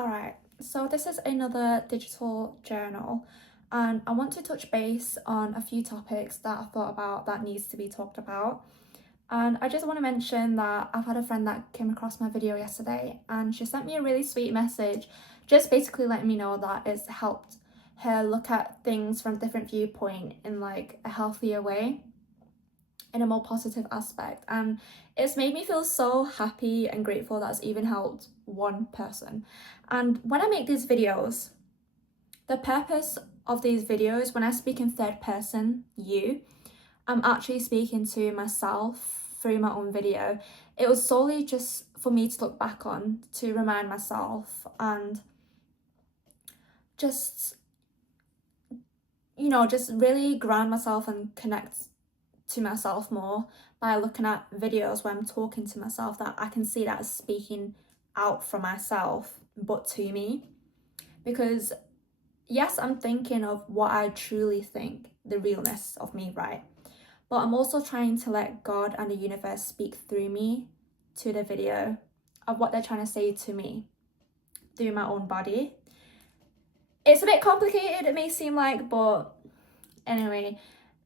Alright, so this is another digital journal, and I want to touch base on a few topics that I thought about that needs to be talked about. And I just want to mention that I've had a friend that came across my video yesterday, and she sent me a really sweet message, just basically letting me know that it's helped her look at things from a different viewpoint in like a healthier way, in a more positive aspect. And it's made me feel so happy and grateful that it's even helped one person. And when I make these videos, the purpose of these videos, when I speak in third person, I'm actually speaking to myself through my own video. It was solely just for me to look back on, to remind myself, and just, just really ground myself and connect to myself more by looking at videos where I'm talking to myself, that I can see that as speaking out from myself but to me. Because yes, I'm thinking of what I truly think, the realness of me, right? But I'm also trying to let God and the universe speak through me to the video of what they're trying to say to me through my own body. It's a bit complicated, it may seem like, but anyway.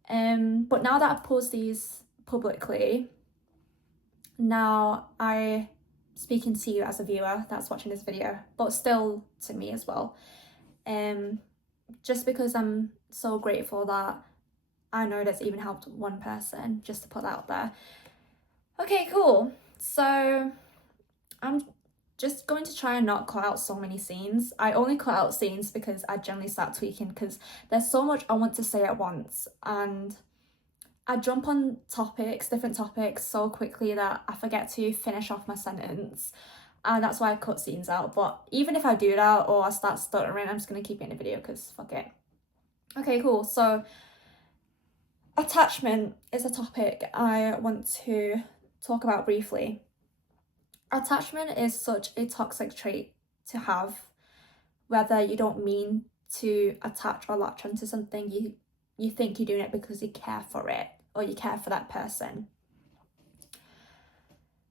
But now that I've posted these publicly, now I'm speaking to you as a viewer that's watching this video, but still to me as well. Just because I'm so grateful that I know that's even helped one person, just to put that out there. Okay, cool. So I'm just going to try and not cut out so many scenes. I only cut out scenes because I generally start tweaking, because there's so much I want to say at once, and I jump on different topics so quickly that I forget to finish off my sentence, and that's why I cut scenes out. But even if I do that or I start stuttering, I'm just going to keep it in the video because fuck it. Okay, cool. So attachment is a topic I want to talk about briefly. Attachment is such a toxic trait to have, whether you don't mean to attach or latch onto something. You think you're doing it because you care for it or you care for that person.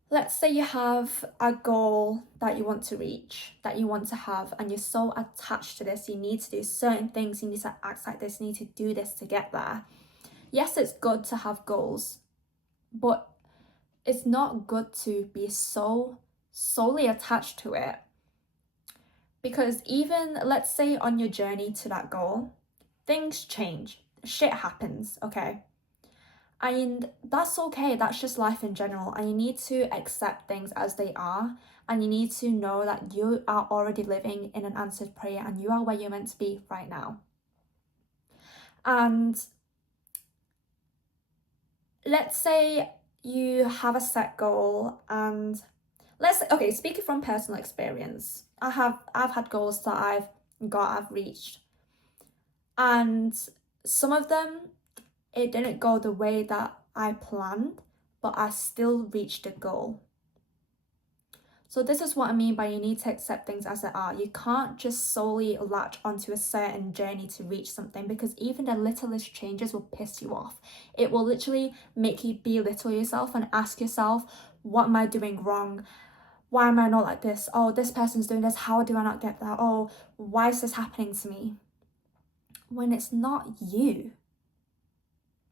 Let's say you have a goal that you want to reach, that you want to have, and you're so attached to this. You need to do certain things, you need to act like this, you need to do this to get there. Yes, it's good to have goals, but it's not good to be so solely attached to it. Because even, let's say, on your journey to that goal, things change, shit happens, okay? And that's okay, that's just life in general, and you need to accept things as they are, and you need to know that you are already living in an answered prayer, and you are where you're meant to be right now. And let's say you have a set goal, and speaking from personal experience, I've had goals that I've reached, and some of them, it didn't go the way that I planned, but I still reached the goal. So this is what I mean by you need to accept things as they are. You can't just solely latch onto a certain journey to reach something, because even the littlest changes will piss you off. It will literally make you belittle yourself and ask yourself, what am I doing wrong? Why am I not like this? Oh, this person's doing this. How do I not get that? Oh, why is this happening to me? When it's not you.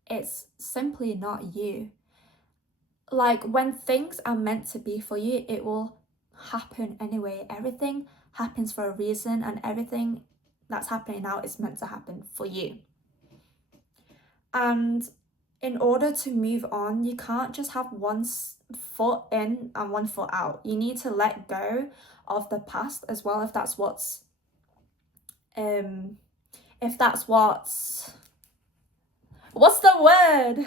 It's simply not you. Like, when things are meant to be for you, it will happen anyway. Everything happens for a reason, and everything that's happening now is meant to happen for you. And in order to move on, you can't just have one foot in and one foot out. You need to let go of the past as well, if that's what's what's the word,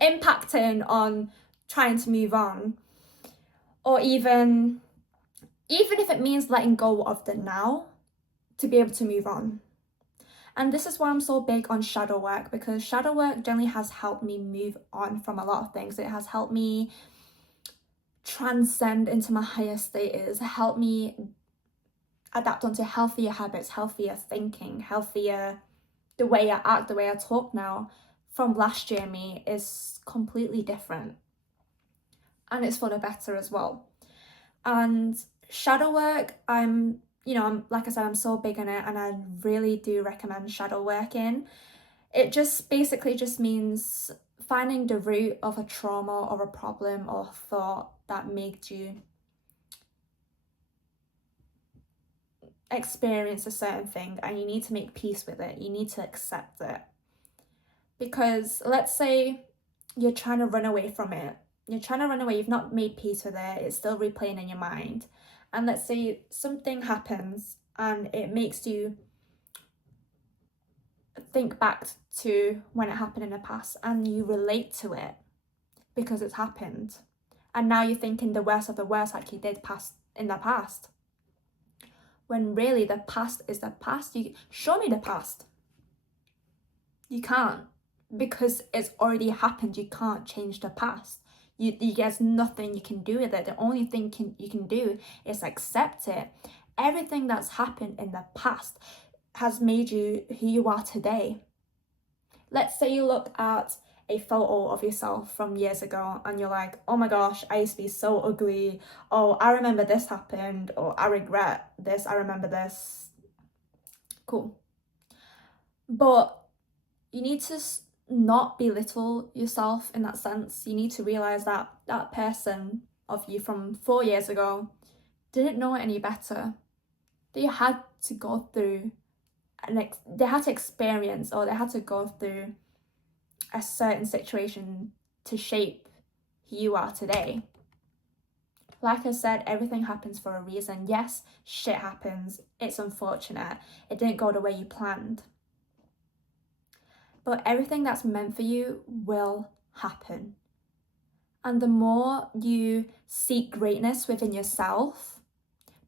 impacting on trying to move on. Or even if it means letting go of the now to be able to move on. And this is why I'm so big on shadow work, because shadow work generally has helped me move on from a lot of things. It has helped me transcend into my higher state. It has helped me adapt onto healthier habits, healthier thinking, healthier, the way I act, the way I talk now from last year me is completely different. And it's for the better as well. And Shadow work, I'm like I said, I'm so big on it, and I really do recommend shadow working. It just basically just means finding the root of a trauma or a problem or thought that made you experience a certain thing, and you need to make peace with it. You need to accept it. Because let's say you're trying to run away from it. You're trying to run away, you've not made peace with it, it's still replaying in your mind. And let's say something happens and it makes you think back to when it happened in the past, and you relate to it because it's happened. And now you're thinking the worst of the worst, like you did past in the past. When really the past is the past. You show me the past. You can't, because it's already happened. You can't change the past. There's nothing you can do with it. The only thing you can do is accept it. Everything that's happened in the past has made you who you are today. Let's say you look at a photo of yourself from years ago and you're like, oh my gosh, I used to be so ugly. Oh, I remember this happened, or I regret this, I remember this. Cool. But you need to not belittle yourself in that sense. You need to realize that that person of you from 4 years ago didn't know any better. They had to go through they had to experience, or they had to go through a certain situation to shape who you are today. Like I said, everything happens for a reason. Yes, shit happens. It's unfortunate. It didn't go the way you planned. But everything that's meant for you will happen. And the more you seek greatness within yourself,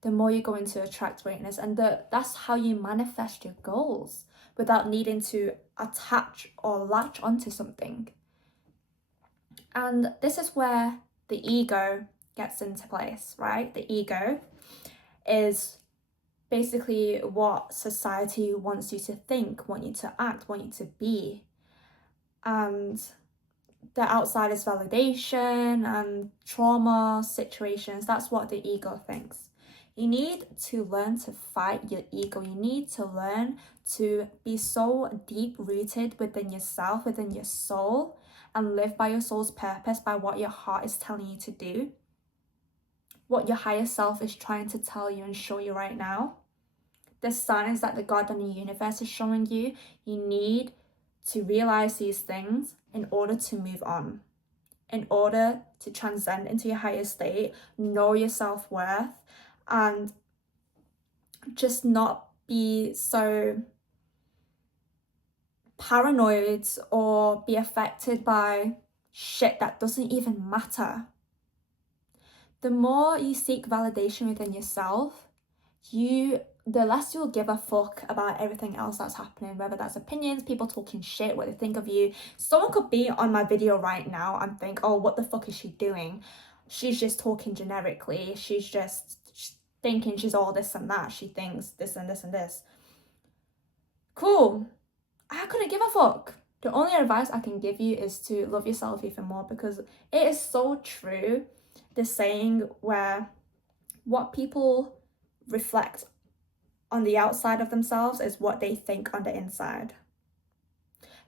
the more you're going to attract greatness. And that's how you manifest your goals without needing to attach or latch onto something. And this is where the ego gets into place, right? The ego is basically what society wants you to think, want you to act, want you to be. And the outside is validation and trauma situations. That's what the ego thinks. You need to learn to fight your ego. You need to learn to be so deep rooted within yourself, within your soul, and live by your soul's purpose, by what your heart is telling you to do, what your higher self is trying to tell you and show you right now. The signs that the God and the universe is showing you, you need to realize these things in order to move on, in order to transcend into your higher state, know your self-worth, and just not be so paranoid or be affected by shit that doesn't even matter. The more you seek validation within yourself, the less you'll give a fuck about everything else that's happening, whether that's opinions, people talking shit, what they think of you. Someone could be on my video right now and think, oh, what the fuck is she doing? She's just talking generically. She's just thinking she's all this and that. She thinks this and this and this. Cool. I couldn't give a fuck. The only advice I can give you is to love yourself even more, because it is so true, the saying where what people reflect on the outside of themselves is what they think on the inside.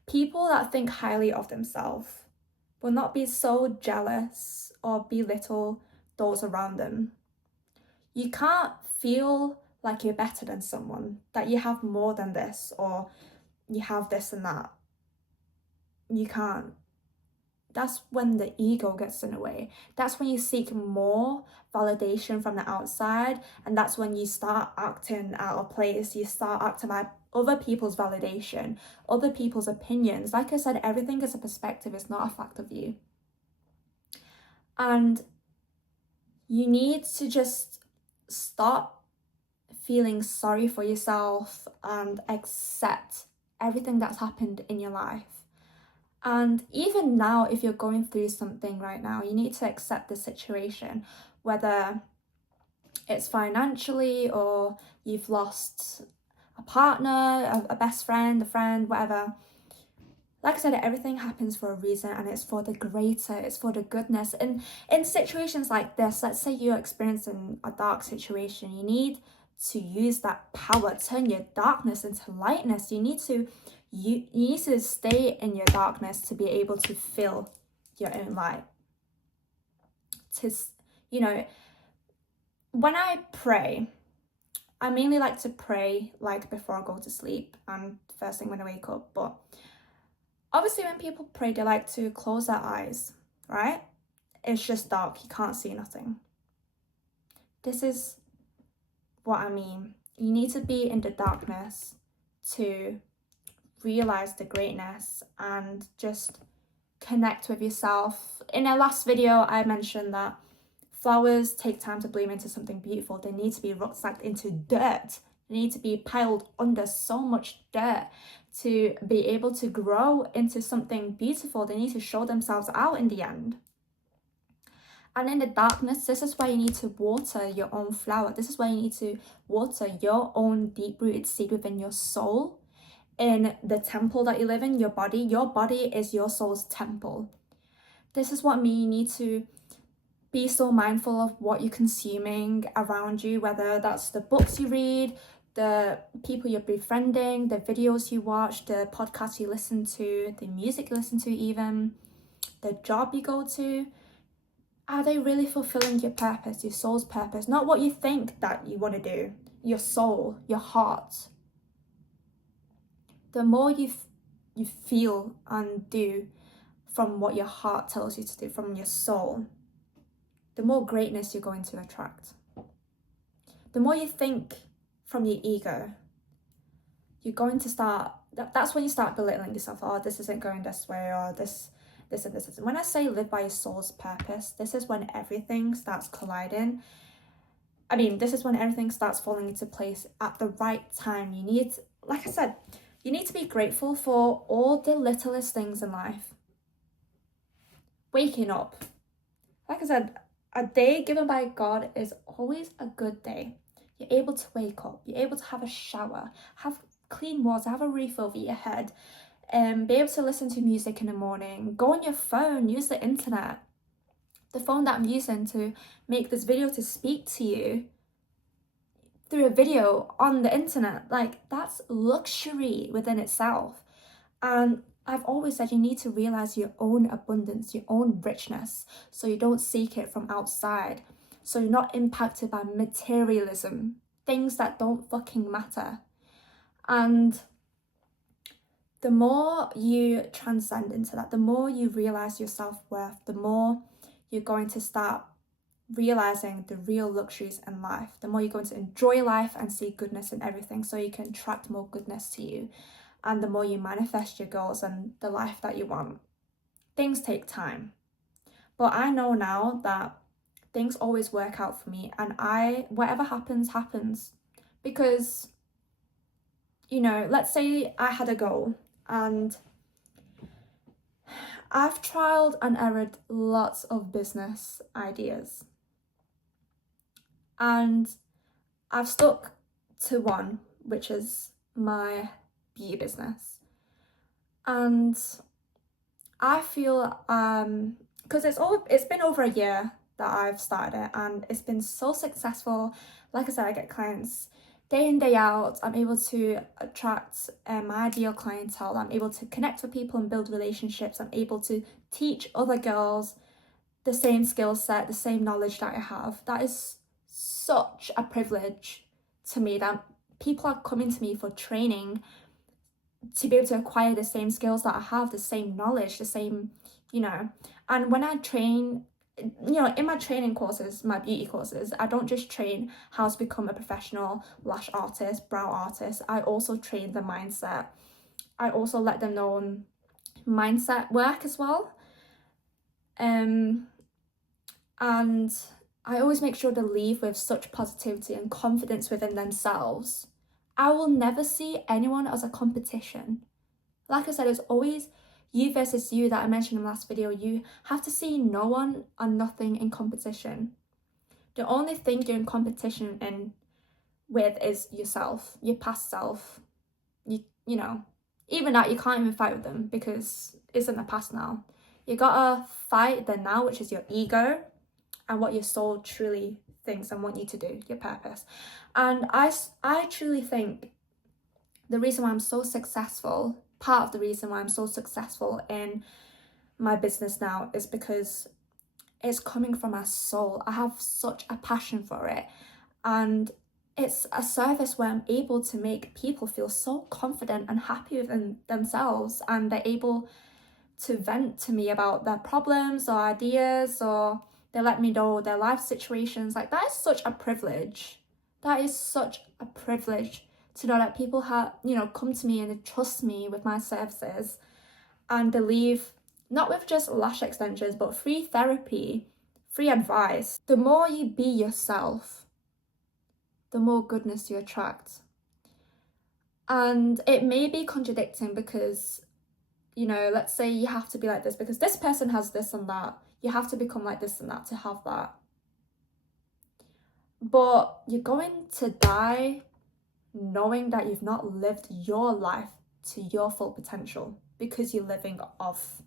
People that think highly of themselves will not be so jealous or belittle those around them. You can't feel like you're better than someone, that you have more than this, or you have this and that. You can't. That's when the ego gets in the way. That's when you seek more validation from the outside, and that's when you start acting out of place. You start acting by other people's validation, other people's opinions. Like I said, everything is a perspective, it's not a fact of you. And you need to just stop feeling sorry for yourself and accept everything that's happened in your life. And even now, if you're going through something right now, you need to accept the situation, whether it's financially or you've lost a partner, a best friend, a friend, whatever. Like I said, everything happens for a reason, and it's for the greater, it's for the goodness. And in situations like this, let's say you're experiencing a dark situation, you need to use that power, turn your darkness into lightness. You need to stay in your darkness to be able to feel your own light. To, you know, when I pray, I mainly like to pray like before I go to sleep and first thing when I wake up. But obviously when people pray, they like to close their eyes, right? It's just dark, you can't see nothing. This is what I mean. You need to be in the darkness to realize the greatness and just connect with yourself. In our last video, I mentioned that flowers take time to bloom into something beautiful. They need to be rucksacked into dirt. They need to be piled under so much dirt to be able to grow into something beautiful. They need to show themselves out in the end. And in the darkness, this is why you need to water your own flower. This is why you need to water your own deep-rooted seed within your soul. In the temple that you live in, your body is your soul's temple. This is what you need to be so mindful of what you're consuming around you, whether that's the books you read, the people you're befriending, the videos you watch, the podcasts you listen to, the music you listen to even, the job you go to. Are they really fulfilling your purpose, your soul's purpose? Not what you think that you want to do, your soul, your heart. The more you feel and do from what your heart tells you to do, from your soul, the more greatness you're going to attract. The more you think from your ego, you're going to start, that's when you start belittling yourself. Oh, this isn't going this way, or this and this. When I say live by your soul's purpose, this is when everything starts colliding. I mean, this is when everything starts falling into place at the right time. You need, like I said, you need to be grateful for all the littlest things in life. Waking up. Like I said, a day given by God is always a good day. You're able to wake up, you're able to have a shower, have clean water, have a roof over your head, be able to listen to music in the morning, go on your phone, use the internet. The phone that I'm using to make this video, to speak to you through a video on the internet, like, that's luxury within itself. And I've always said you need to realize your own abundance, your own richness, so you don't seek it from outside. So you're not impacted by materialism, things that don't fucking matter. And the more you transcend into that, the more you realize your self-worth, the more you're going to start realizing the real luxuries in life, the more you're going to enjoy life and see goodness in everything, so you can attract more goodness to you. And the more you manifest your goals and the life that you want. Things take time. But I know now that things always work out for me, and whatever happens, happens. Because, let's say I had a goal, and I've trialed and errored lots of business ideas. And I've stuck to one, which is my beauty business. And I feel because it's been over a year that I've started it, and it's been so successful. Like I said, I get clients day in, day out. I'm able to attract my ideal clientele. I'm able to connect with people and build relationships. I'm able to teach other girls the same skill set, the same knowledge that I have. That is such a privilege to me, that people are coming to me for training to be able to acquire the same skills that I have, the same knowledge, the same, and when I train, in my training courses, my beauty courses, I don't just train how to become a professional lash artist, brow artist. I also train the mindset. I also let them know mindset work as well. And I always make sure to leave with such positivity and confidence within themselves. I will never see anyone as a competition. Like I said, it's always you versus you that I mentioned in the last video. You have to see no one and nothing in competition. The only thing you're in competition with is yourself, your past self, you know, even that, you can't even fight with them because it's in the past now. You gotta fight the now, which is your ego and what your soul truly thinks and want you to do, your purpose. And I truly think the reason why I'm so successful, part of the reason why I'm so successful in my business now, is because it's coming from my soul. I have such a passion for it, and it's a service where I'm able to make people feel so confident and happy within themselves, and they're able to vent to me about their problems or ideas, or they let me know their life situations. Like, that is such a privilege. That is such a privilege to know that people have, you know, come to me and they trust me with my services, and they leave not with just lash extensions, but free therapy, free advice. The more you be yourself, the more goodness you attract. And it may be contradicting because, you know, let's say you have to be like this because this person has this and that. You have to become like this and that to have that. But you're going to die knowing that you've not lived your life to your full potential because you're living off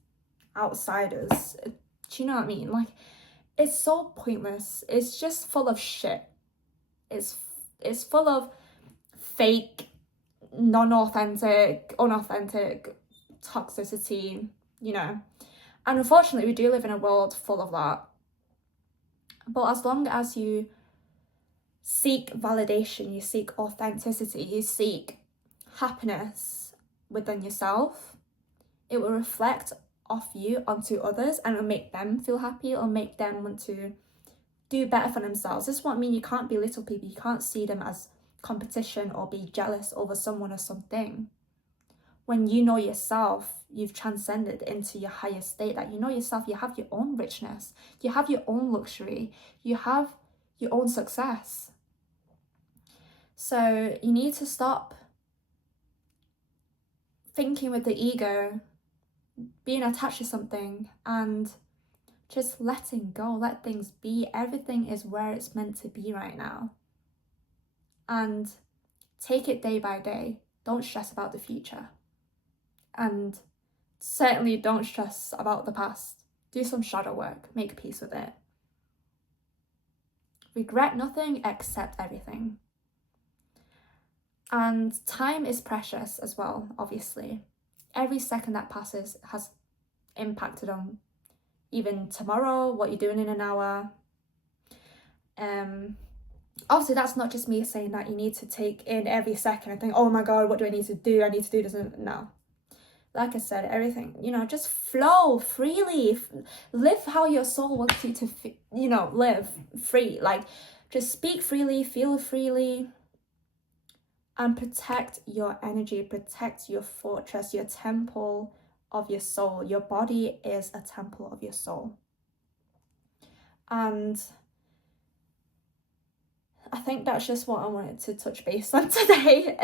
outsiders. Do you know what I mean? Like, it's so pointless. It's just full of shit. It's full of fake, non-authentic, unauthentic toxicity, you know. And unfortunately, we do live in a world full of that. But as long as you seek validation, you seek authenticity, you seek happiness within yourself, it will reflect off you onto others, and it'll make them feel happy, it'll make them want to do better for themselves. This is what I mean. You can't belittle people. You can't see them as competition or be jealous over someone or something. When you know yourself, you've transcended into your higher state, that you know yourself, you have your own richness, you have your own luxury, you have your own success. So you need to stop thinking with the ego, being attached to something, and just letting go, let things be. Everything is where it's meant to be right now. And take it day by day. Don't stress about the future. And certainly don't stress about the past. Do some shadow work. Make peace with it. Regret nothing, accept everything. And time is precious as well, obviously. Every second that passes has impacted on even tomorrow, what you're doing in an hour. Obviously, that's not just me saying that you need to take in every second and think, oh my God, what do I need to do? I need to do this. No. Like I said, everything, you know, just flow freely. Live how your soul wants you to, you know, live free. Like, just speak freely, feel freely, and protect your energy, protect your fortress, your temple of your soul. Your body is a temple of your soul. And I think that's just what I wanted to touch base on today.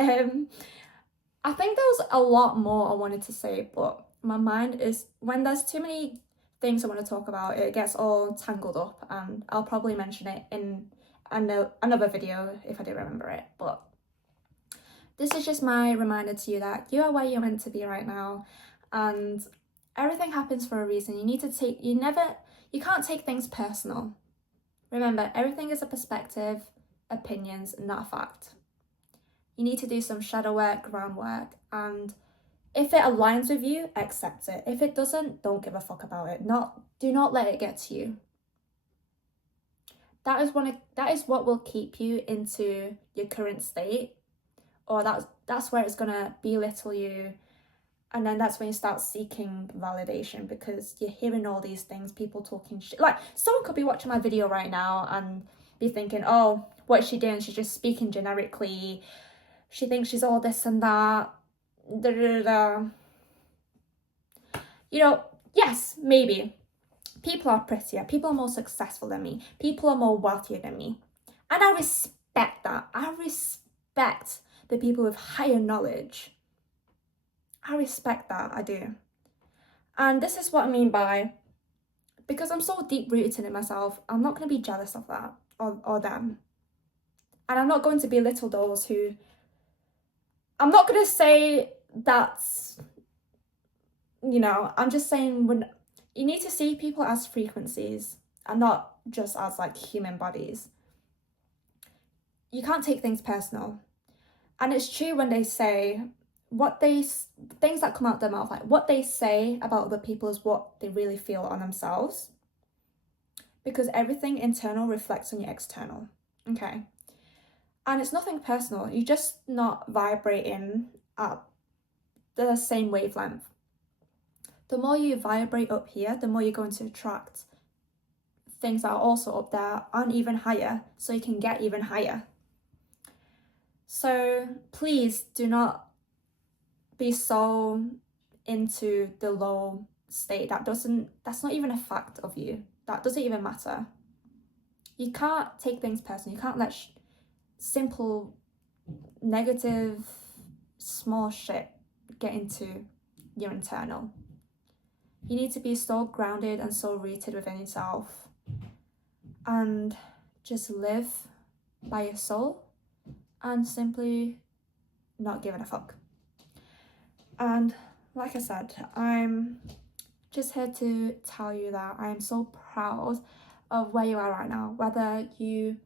I think there was a lot more I wanted to say, but my mind is, when there's too many things I want to talk about, it gets all tangled up, and I'll probably mention it in another video if I do remember it. But this is just my reminder to you that you are where you're meant to be right now, and everything happens for a reason. You need to take, you can't take things personal. Remember, everything is a perspective, opinions, not a fact. You need to do some shadow work, groundwork, and if it aligns with you, accept it. If it doesn't, don't give a fuck about it. Do not let it get to you. That is what will keep you into your current state, or that's where it's gonna belittle you, and then that's when you start seeking validation, because you're hearing all these things, people talking shit. Like, someone could be watching my video right now and be thinking, oh, what's she doing? She's just speaking generically. She thinks she's all this and that. Da, da, da, da. You know, yes, maybe. People are prettier. People are more successful than me. People are more wealthier than me. And I respect that. I respect the people with higher knowledge. I respect that, I do. And this is what I mean by, because I'm so deep-rooted in myself, I'm not going to be jealous of that, or them. And I'm not going to belittle those who, I'm not going to say that's, you know, I'm just saying, when you need to see people as frequencies and not just as like human bodies. You can't take things personal. And it's true when they say things that come out their mouth, like what they say about other people is what they really feel on themselves. Because everything internal reflects on your external. Okay. And it's nothing personal. You're just not vibrating at the same wavelength. The more you vibrate up here, the more you're going to attract things that are also up there and even higher, so you can get even higher. So please do not be so into the low state. That's not even a fact of you. That doesn't even matter. You can't take things personally. You can't let simple, negative, small shit get into your internal. You need to be so grounded and so rooted within yourself and just live by your soul and simply not giving a fuck. And like I said, I'm just here to tell you that I am so proud of where you are right now. Whether you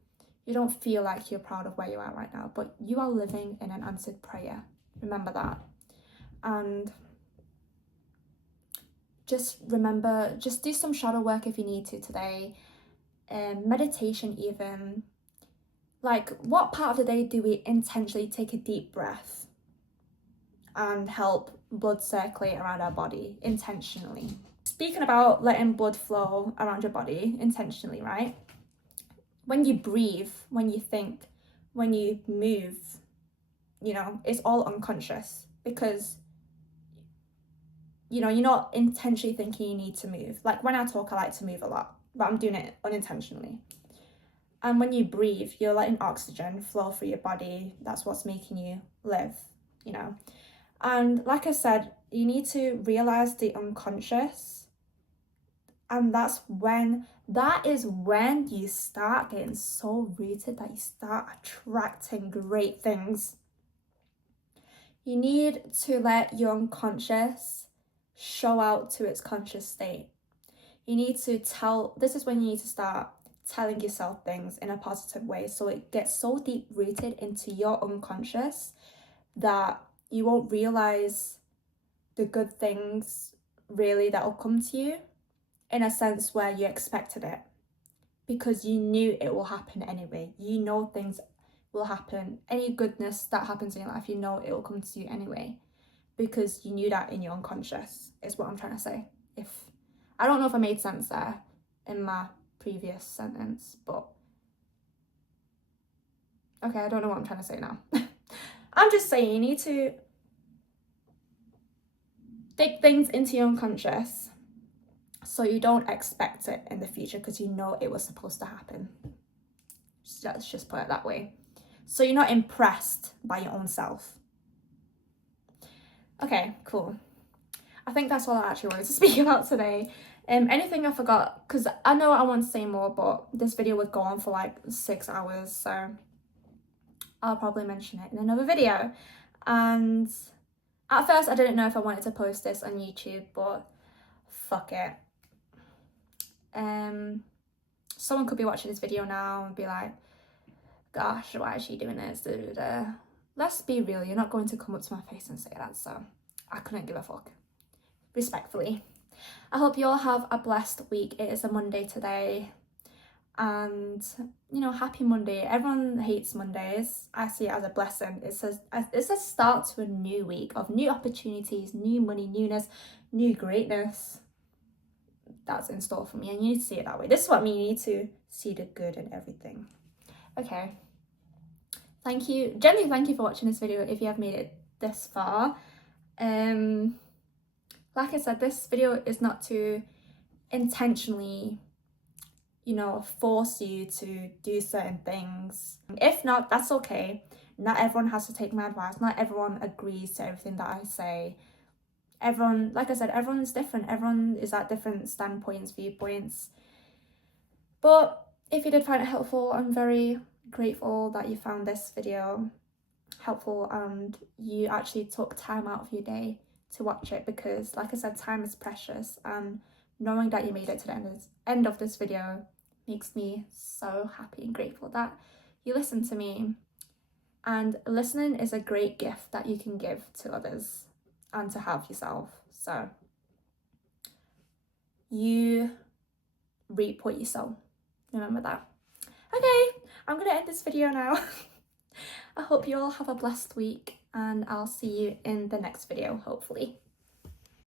don't feel like you're proud of where you are right now, but you are living in an answered prayer. Remember that. And just remember, just do some shadow work if you need to today. Meditation even. Like, what part of the day do we intentionally take a deep breath and help blood circulate around our body intentionally? Speaking about letting blood flow around your body intentionally, right? When you breathe, when you think, when you move, you know, it's all unconscious because, you know, you're not intentionally thinking you need to move. Like when I talk, I like to move a lot, but I'm doing it unintentionally. And when you breathe, you're letting oxygen flow through your body. That's what's making you live, you know. And like I said, you need to realize the unconscious. And that is when you start getting so rooted that you start attracting great things. You need to let your unconscious show out to its conscious state. This is when you need to start telling yourself things in a positive way, so it gets so deep rooted into your unconscious that you won't realize the good things really that will come to you in a sense where you expected it, because you knew it will happen anyway. You know things will happen. Any goodness that happens in your life, you know it will come to you anyway, because you knew that in your unconscious, is what I'm trying to say. I don't know if I made sense there in my previous sentence, but okay, I don't know what I'm trying to say now. I'm just saying you need to dig things into your unconscious so you don't expect it in the future, because you know it was supposed to happen. Let's just put it that way. So you're not impressed by your own self. Okay, cool. I think that's all I actually wanted to speak about today. Anything I forgot, because I know I want to say more, but this video would go on for like 6 hours, so I'll probably mention it in another video. And at first I didn't know if I wanted to post this on YouTube, but fuck it. Someone could be watching this video now and be like, gosh, why is she doing this? Da, da, da. Let's be real, you're not going to come up to my face and say that, so I couldn't give a fuck. Respectfully. I hope you all have a blessed week. It is a Monday today, and you know, happy Monday. Everyone hates Mondays. I see it as a blessing. It's a start to a new week of new opportunities, new money, newness, new greatness that's in store for me, and you need to see it that way. This is what I mean. You need to see the good in everything. Okay, thank you, genuinely thank you for watching this video if you have made it this far. Like I said, this video is not to intentionally, you know, force you to do certain things. If not, that's okay. Not everyone has to take my advice. Not everyone agrees to everything that I say. Everyone, like I said, everyone's different. Everyone is at different standpoints, viewpoints. But if you did find it helpful, I'm very grateful that you found this video helpful and you actually took time out of your day to watch it, because like I said, time is precious, and knowing that you made it to the end of this video makes me so happy and grateful that you listened to me. And listening is a great gift that you can give to others and to have yourself. So you reap what you sow. Remember that. Okay, I'm gonna end this video now. I hope you all have a blessed week, and I'll see you in the next video, hopefully.